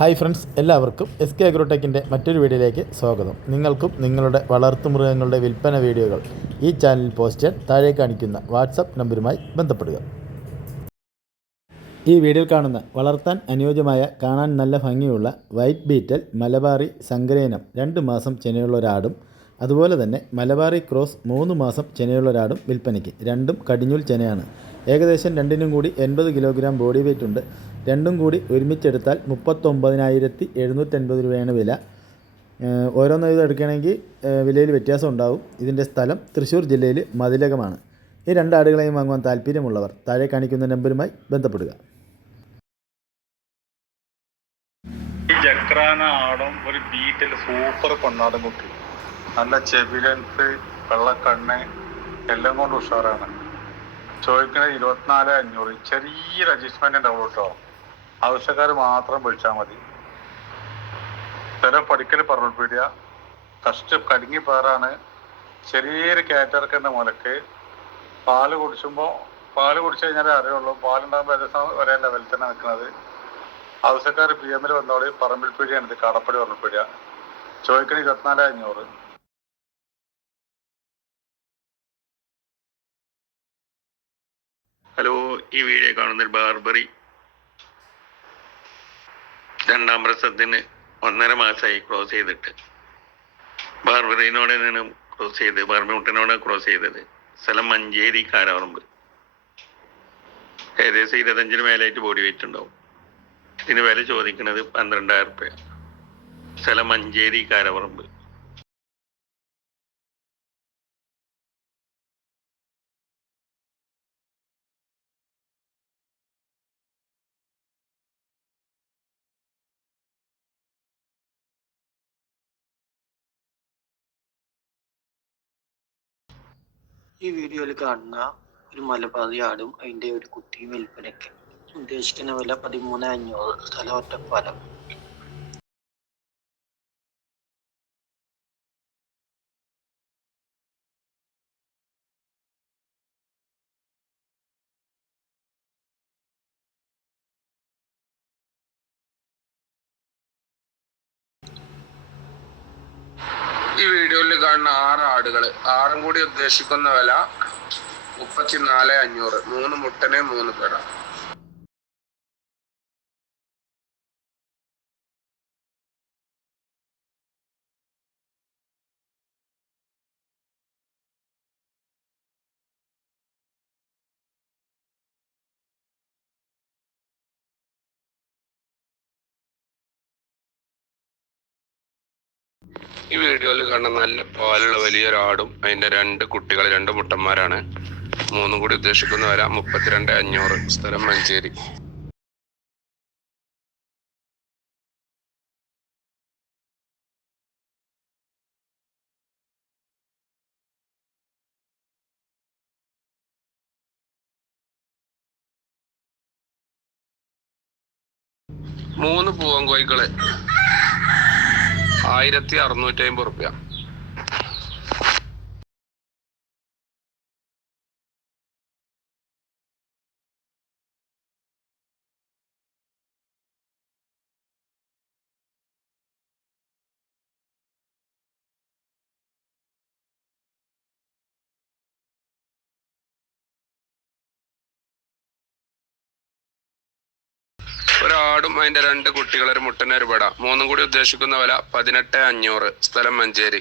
Hi friends എല്ലാവർക്കും S K അഗ്രോടെക്കിന്റെ മറ്റൊരു വീഡിയോയിലേക്ക് സ്വാഗതം. നിങ്ങൾക്കും നിങ്ങളുടെ വളർത്തുമൃഗങ്ങളുടെ വിൽപ്പന വീഡിയോകൾ ഈ ചാനലിൽ പോസ്റ്റ് ചെയ്യാൻ താഴെ കാണിക്കുന്ന വാട്സപ്പ് നമ്പറുമായി ബന്ധപ്പെടുക. ഈ വീഡിയോയിൽ കാണുന്ന വളർത്താൻ അനുയോജ്യമായ കാണാൻ നല്ല ഭംഗിയുള്ള വൈറ്റ് ബീറ്റൽ മലബാറി സങ്കരേനം രണ്ട് മാസം ചെനയുള്ള ഒരാടും അതുപോലെ തന്നെ മലബാറി ക്രോസ് മൂന്ന് മാസം ചെനയുള്ള ഒരാടും വിൽപ്പനയ്ക്ക്. രണ്ടും കടിഞ്ഞൂൽ ചെനയാണ്. ഏകദേശം രണ്ടിനും കൂടി എൺപത് കിലോഗ്രാം ബോഡി വെയിറ്റ് ഉണ്ട്. രണ്ടും കൂടി ഒരുമിച്ചെടുത്താൽ മുപ്പത്തൊമ്പതിനായിരത്തി എഴുന്നൂറ്റൻപത് രൂപയാണ് വില. ഓരോന്നും ഇത് വിലയിൽ വ്യത്യാസം ഉണ്ടാവും. ഇതിന്റെ സ്ഥലം തൃശ്ശൂർ ജില്ലയിൽ മതിലകമാണ്. ഈ രണ്ട് ആടുകളെയും വാങ്ങുവാൻ താല്പര്യമുള്ളവർ താഴെ കാണിക്കുന്ന നമ്പരുമായി ബന്ധപ്പെടുക. ഈ ആടും ഒരു ബീറ്റിൽ സൂപ്പർ കൊണ്ടാടും കുട്ടി. നല്ല ചെവിലൻസ് വെള്ളക്കണ്ണ് എല്ലാം കൊണ്ട് ഉഷാറാണ്. ചോദിക്കുന്നത് ഇരുപത്തിനാല് അഞ്ഞൂറ്. ചെറിയൊരു അഡ്ജസ്റ്റ്മെന്റ് ഉണ്ടാവും കേട്ടോ ആവശ്യക്കാർ മാത്രം വിളിച്ചാൽ മതി. സ്ഥലം പഠിക്കൽ പറവൽപ്പീടിയ കഷ്ട കടുങ്ങി പേറാണ്. ചെറിയൊരു കാറ്റർക്കിന്റെ മുലക്ക് പാൽ കുടിച്ചുമ്പോൾ പാൽ കുടിച്ചു കഴിഞ്ഞാലേ അറിയുള്ളൂ. പാലുണ്ടാകുമ്പോൾ ഏകദേശം ഒരേ ലെവലിൽ തന്നെ നിൽക്കുന്നത് ആവശ്യക്കാർ പി എമ്മിൽ വന്നോളി. പറമ്പിൽ പീടിയാണ് കടപ്പടി കാടപ്പടി പറമ്പിൽ പീടിയ ചോദിക്കണ ഇരുപത്തിനാല് അഞ്ഞൂറ്. ഈ വീഡിയോ കാണുന്ന ബാർബറി രണ്ടാം പ്രസവത്തിന് ഒന്നര മാസമായി ക്രോസ് ചെയ്തിട്ട്. ബാർബറിനോടെ തന്നെയാണ് ക്രോസ് ചെയ്ത് ബാർബിമുട്ടനോട് ക്രോസ് ചെയ്തത്. സ്ഥലം മഞ്ചേരി കാരാറമ്പ് ഏകദേശം ഇരുപത്തഞ്ചിന് മേലായിട്ട് ബോഡി വെയിറ്റ് ഉണ്ടാവും. ഇതിന് വില ചോദിക്കുന്നത് പന്ത്രണ്ടായിരം റുപ്യ. സ്ഥലം മഞ്ചേരി കാരവറമ്പ്. ഈ വീഡിയോയിൽ കാണുന്ന ഒരു മലബാറി ആടും അതിന്റെ ഒരു കുട്ടിയും വിൽപ്പനയ്ക്ക് ഉദ്ദേശിക്കുന്ന വില പതിമൂന്ന് അഞ്ഞൂറ് സ്ഥലം ഒറ്റപ്പാലം. കാണുന്ന ആറ് ആടുകൾ ആറും കൂടി ഉദ്ദേശിക്കുന്ന വില മുപ്പത്തിനാല് അഞ്ഞൂറ്. മൂന്ന് മുട്ടന് മൂന്ന് പേട. ഈ വീഡിയോയിൽ കാണുന്ന നല്ല പാലുള്ള വലിയൊരാടും അതിന്റെ രണ്ട് കുട്ടികൾ രണ്ട് മുട്ടന്മാരാണ് മൂന്നും കൂടി ഉദ്ദേശിക്കുന്ന വില മുപ്പത്തിരണ്ട് അഞ്ഞൂറ് സ്ഥലം മഞ്ചേരി. മൂന്ന് പൂവൻകോഴികൾ. ആയിരത്തി അറുന്നൂറ്റി അമ്പത് റുപ്യ. ഒരാടും അതിന്റെ രണ്ട് കുട്ടികൾ ഒരു മുട്ടനെ ഒരു പട മൂന്നും കൂടി ഉദ്ദേശിക്കുന്ന വില പതിനെട്ട് അഞ്ഞൂറ്. സ്ഥലം മഞ്ചേരി.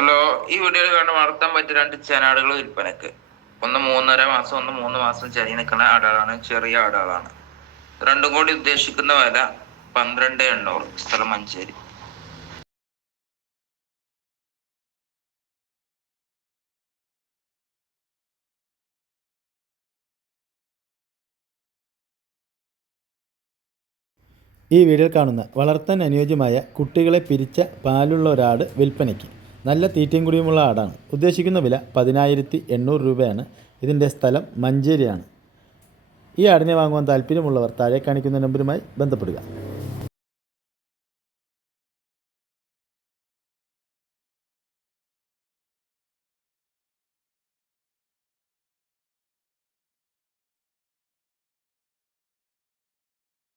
ഹലോ ഈ വീഡിയോയിൽ വേണ്ട വളർത്താൻ പറ്റിയ രണ്ട് ചെനാടുകൾ വിൽപ്പനക്ക്. ഒന്ന് മൂന്നര മാസം ഒന്ന് മൂന്ന് മാസം ചെറിയ നിൽക്കുന്ന ആടുകളാണ് ചെറിയ ആടുകളാണ്. രണ്ടും കൂടി ഉദ്ദേശിക്കുന്ന വില പന്ത്രണ്ട് എണ്ണൂറ് സ്ഥലം മഞ്ചേരി. ഈ വീഡിയോയിൽ കാണുന്ന വളർത്താൻ അനുയോജ്യമായ കുട്ടികളെ പിരിച്ച പാലുള്ള ഒരാട് വിൽപ്പനയ്ക്ക്. നല്ല തീറ്റയും കുടിയുമുള്ള ആടാണ്. ഉദ്ദേശിക്കുന്ന വില പതിനായിരത്തി എണ്ണൂറ് രൂപയാണ്. ഇതിന്റെ സ്ഥലം മഞ്ചേരിയാണ്. ഈ ആടിനെ വാങ്ങുവാൻ താല്പര്യമുള്ളവർ താഴെ കാണിക്കുന്ന നമ്പരുമായി ബന്ധപ്പെടുക.